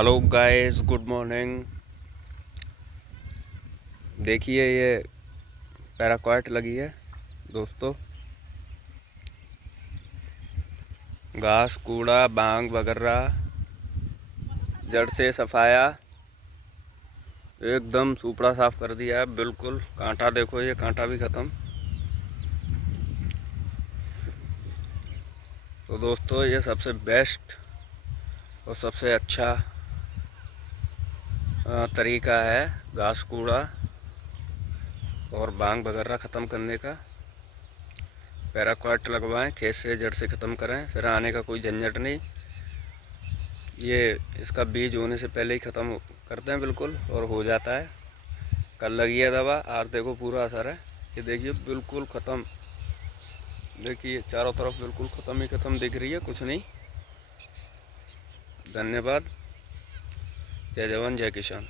Hello guys, good morning. देखिए ये paraquat लगी है दोस्तों। घास कूड़ा बांग वगैरह जड़ से सफाया, एकदम सुपड़ा साफ कर दिया है बिल्कुल। कांटा देखो, ये कांटा भी ख़त्म। तो दोस्तों ये सबसे बेस्ट और सबसे अच्छा तरीका है घास कूड़ा और बांग वगैरह ख़त्म करने का। पैराक्वाट लगवाएं, खेत से जड़ से ख़त्म करें, फिर आने का कोई झंझट नहीं। ये इसका बीज होने से पहले ही ख़त्म करते हैं बिल्कुल, और हो जाता है। कल लगी है दवा, आज देखो पूरा असर है। ये देखिए बिल्कुल ख़त्म। देखिए चारों तरफ बिल्कुल ख़त्म ही ख़त्म दिख रही है, कुछ नहीं। धन्यवाद। जय जवान जय किसान।